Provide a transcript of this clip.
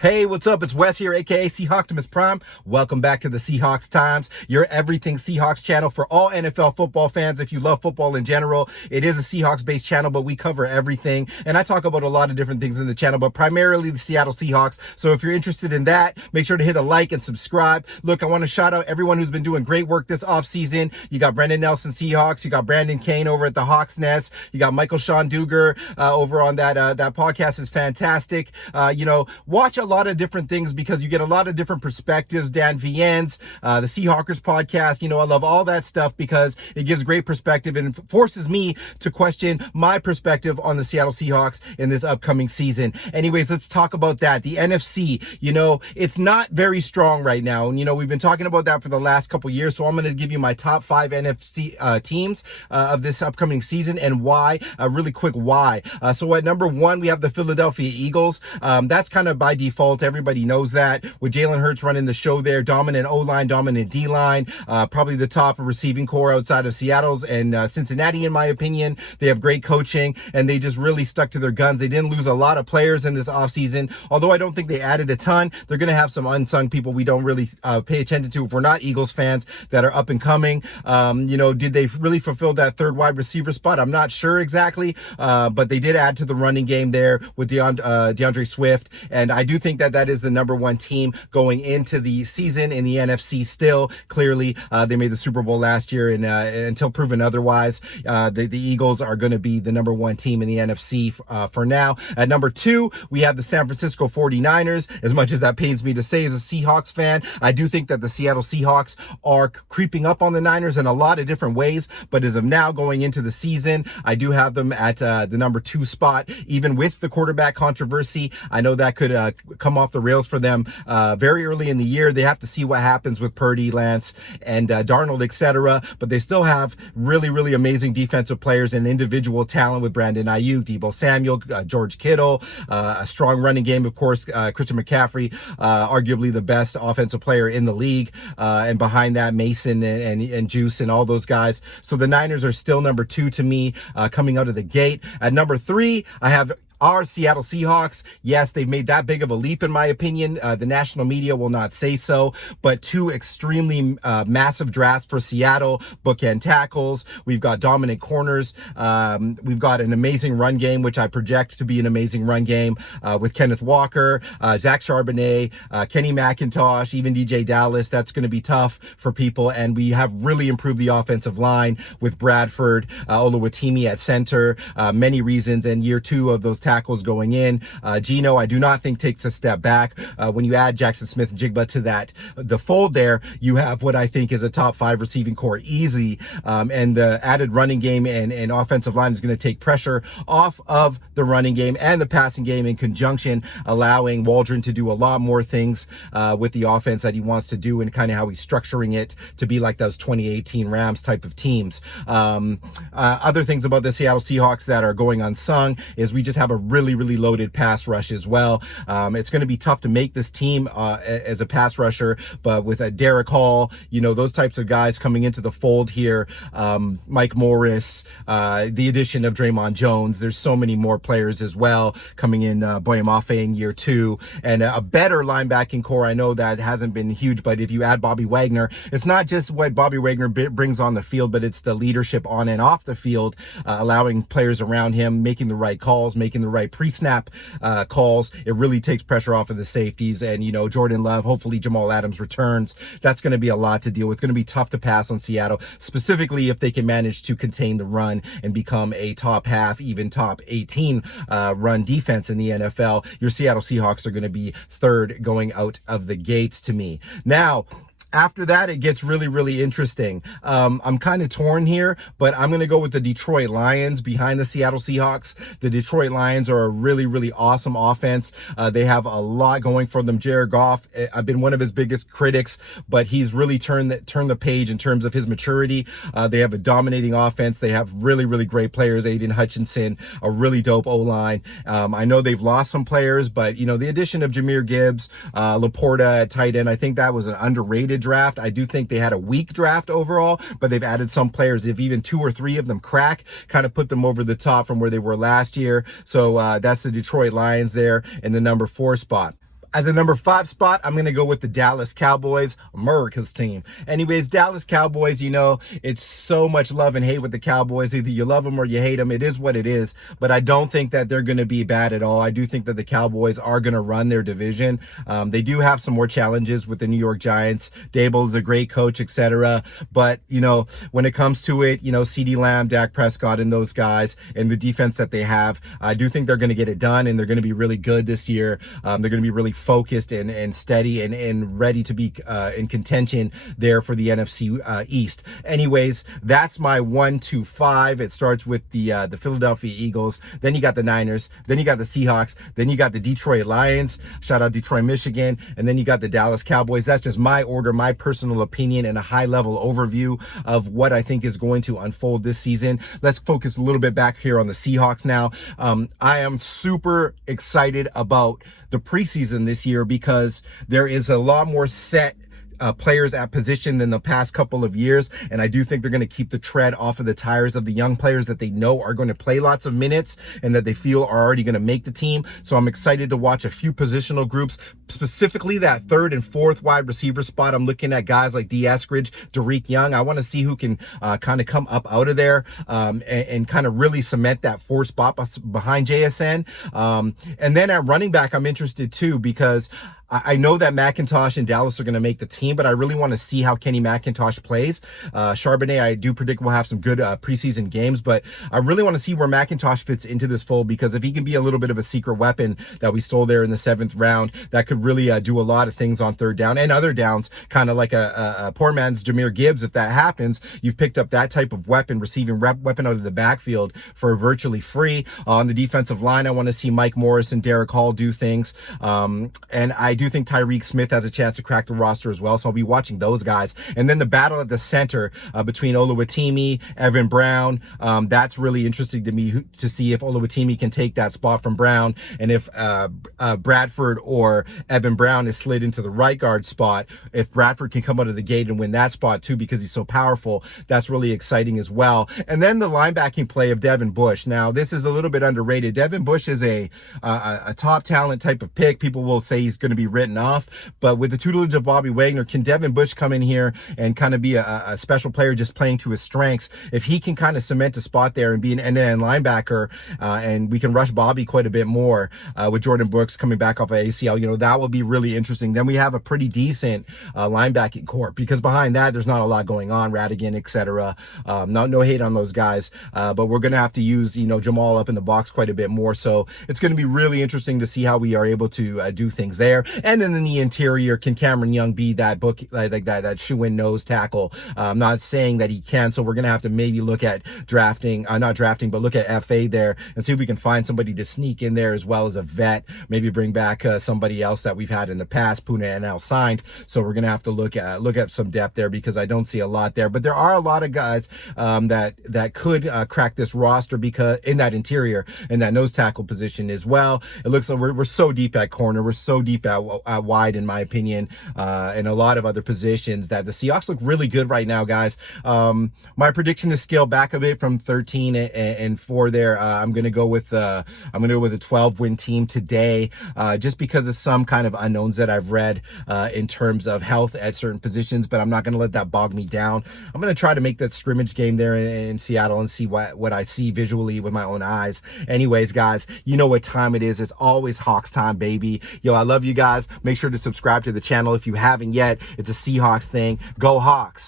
Hey, what's up? It's Wes here, aka Seahawks Prime. Welcome back to the Seahawks Times, your everything Seahawks channel for all NFL football fans. If you love football in general, it is a Seahawks-based channel, but we cover everything. And I talk about a lot of different things in the channel, but primarily the Seattle Seahawks. So if you're interested in that, make sure to hit a like and subscribe. Look, I want to shout out everyone who's been doing great work this offseason. You got Brendan Nelson Seahawks, you got Brandon Kane over at the Hawks Nest, you got Michael Sean Duger over on that podcast is fantastic. Watch a lot of different things because you get a lot of different perspectives. Dan Viennes, the Seahawkers podcast, I love all that stuff because it gives great perspective and forces me to question my perspective on the Seattle Seahawks in this upcoming season. Anyways, let's talk about that. The NFC, it's not very strong right now. And, we've been talking about that for the last couple years. So I'm going to give you my top 5 NFC teams of this upcoming season and why, really quick why. So at number 1, we have the Philadelphia Eagles. That's kind of by default. Everybody knows that with Jalen Hurts running the show there, dominant O-line, dominant D-line, probably the top receiving core outside of Seattle's and Cincinnati, in my opinion. They have great coaching and they just really stuck to their guns. They didn't lose a lot of players in this offseason. Although I don't think they added a ton, they're going to have some unsung people we don't really pay attention to if we're not Eagles fans that are up and coming. Did they really fulfill that third wide receiver spot? I'm not sure exactly, but they did add to the running game there with DeAndre Swift. And I do think that is the number 1 team going into the season in the NFC still. Clearly, they made the Super Bowl last year, and until proven otherwise, the Eagles are going to be the number 1 team in the NFC for now. At number 2, we have the San Francisco 49ers. As much as that pains me to say as a Seahawks fan, I do think that the Seattle Seahawks are creeping up on the Niners in a lot of different ways, but as of now going into the season, I do have them at the number 2 spot, even with the quarterback controversy. I know that could come off the rails for them very early in the year. They have to see what happens with Purdy, Lance, and Darnold, etc. But they still have really, really amazing defensive players and individual talent with Brandon Ayuk, Deebo Samuel, George Kittle, a strong running game, of course, Christian McCaffrey, arguably the best offensive player in the league, and behind that, Mason and Juice and all those guys. So the Niners are still number 2 to me coming out of the gate. At number 3, I have our Seattle Seahawks. Yes, they've made that big of a leap, in my opinion. The national media will not say so, but 2 extremely massive drafts for Seattle, bookend tackles. We've got dominant corners. We've got an amazing run game, which I project to be an amazing run game with Kenneth Walker, Zach Charbonnet, Kenny McIntosh, even DJ Dallas. That's going to be tough for people, and we have really improved the offensive line with Bradford, Oluwatimi at center, many reasons, and year 2 of those tackles going in. Geno, I do not think takes a step back. When you add Jackson Smith-Njigba to the fold there, you have what I think is a top 5 receiving core easy. And the added running game and offensive line is going to take pressure off of the running game and the passing game in conjunction, allowing Waldron to do a lot more things with the offense that he wants to do and kind of how he's structuring it to be like those 2018 Rams type of teams. Other things about the Seattle Seahawks that are going unsung is we just have a really, really loaded pass rush as well. It's going to be tough to make this team as a pass rusher, but with a Derek Hall, those types of guys coming into the fold here, Mike Morris, the addition of Draymond Jones, there's so many more players as well coming in, Boyamafe in year 2, and a better linebacking core. I know that hasn't been huge, but if you add Bobby Wagner, it's not just what Bobby Wagner brings on the field, but it's the leadership on and off the field, allowing players around him, making the right calls, making the right pre-snap calls. It really takes pressure off of the safeties, and Jordan Love, hopefully Jamal Adams returns. That's going to be a lot to deal with. It's going to be tough to pass on Seattle, specifically if they can manage to contain the run and become a top half, even top 18 run defense in the NFL. Your Seattle Seahawks are going to be 3rd going out of the gates to me. Now, after that, it gets really, really interesting. I'm kind of torn here, but I'm going to go with the Detroit Lions behind the Seattle Seahawks. The Detroit Lions are a really, really awesome offense. They have a lot going for them. Jared Goff, I've been one of his biggest critics, but he's really turned the page in terms of his maturity. They have a dominating offense. They have really, really great players. Aiden Hutchinson, a really dope O-line. I know they've lost some players, but, the addition of Jahmyr Gibbs, Laporta at tight end, I think that was an underrated draft. I do think they had a weak draft overall, but they've added some players. If even 2 or 3 of them crack, kind of put them over the top from where they were last year. So that's the Detroit Lions there in the number 4 spot. At the number 5 spot, I'm going to go with the Dallas Cowboys, America's team. Anyways, Dallas Cowboys, it's so much love and hate with the Cowboys. Either you love them or you hate them. It is what it is. But I don't think that they're going to be bad at all. I do think that the Cowboys are going to run their division. They do have some more challenges with the New York Giants. Dable is a great coach, etc. But, when it comes to it, CeeDee Lamb, Dak Prescott, and those guys, and the defense that they have, I do think they're going to get it done, and they're going to be really good this year. They're going to be really focused and steady and ready to be in contention there for the NFC East. Anyways, that's my 1 to 5. It starts with the Philadelphia Eagles. Then you got the Niners. Then you got the Seahawks. Then you got the Detroit Lions. Shout out Detroit, Michigan. And then you got the Dallas Cowboys. That's just my order, my personal opinion, and a high-level overview of what I think is going to unfold this season. Let's focus a little bit back here on the Seahawks now. I am super excited about the preseason this year because there is a lot more set players at position than the past couple of years, and I do think they're going to keep the tread off of the tires of the young players that they know are going to play lots of minutes and that they feel are already going to make the team. So I'm excited to watch a few positional groups, specifically that 3rd and 4th wide receiver spot. I'm looking at guys like D. Eskridge, Derek Young. I want to see who can kind of come up out of there and kind of really cement that 4th spot behind JSN. And then at running back, I'm interested too because I know that McIntosh and Dallas are going to make the team, but I really want to see how Kenny McIntosh plays. Charbonnet, I do predict will have some good preseason games, but I really want to see where McIntosh fits into this fold because if he can be a little bit of a secret weapon that we stole there in the 7th round, that could really do a lot of things on 3rd down and other downs, kind of like a poor man's Jahmyr Gibbs. If that happens, you've picked up that type of weapon, receiving weapon out of the backfield for virtually free. On the defensive line, I want to see Mike Morris and Derek Hall do things. And I do think Tyreek Smith has a chance to crack the roster as well, so I'll be watching those guys. And then the battle at the center between Oluwatimi, Evan Brown, that's really interesting to me to see if Oluwatimi can take that spot from Brown, and if Bradford or Evan Brown is slid into the right guard spot, if Bradford can come out of the gate and win that spot too because he's so powerful, that's really exciting as well. And then the linebacking play of Devin Bush. Now, this is a little bit underrated. Devin Bush is a top talent type of pick. People will say he's going to be written off, but with the tutelage of Bobby Wagner, can Devin Bush come in here and kind of be a special player just playing to his strengths? If he can kind of cement a spot there and be an end-to-end linebacker, and we can rush Bobby quite a bit more with Jordan Brooks coming back off of ACL, that will be really interesting. Then we have a pretty decent linebacking core because behind that, there's not a lot going on, Radigan, etc. No hate on those guys, but we're going to have to use, Jamal up in the box quite a bit more. So it's going to be really interesting to see how we are able to do things there. And then in the interior, can Cameron Young be that that shoe-in nose tackle? I'm not saying that he can, so we're going to have to maybe look at look at FA there and see if we can find somebody to sneak in there as well as a vet, maybe bring back somebody else that we've had in the past. Puna and now signed, so we're going to have to look at some depth there because I don't see a lot there, but there are a lot of guys that could crack this roster because in that interior and that nose tackle position as well. It looks like we're so deep at corner, we're so deep at wide in my opinion, and a lot of other positions that the Seahawks look really good right now, guys. My prediction is scale back a bit from 13 and 4 there. I'm going to go with a 12-win team today, just because of some kind of unknowns that I've read in terms of health at certain positions, but I'm not going to let that bog me down. I'm going to try to make that scrimmage game there in Seattle and see what I see visually with my own eyes. Anyways, guys, you know what time it is. It's always Hawks time, baby. Yo, I love you guys. Make sure to subscribe to the channel if you haven't yet. It's a Seahawks thing. Go Hawks.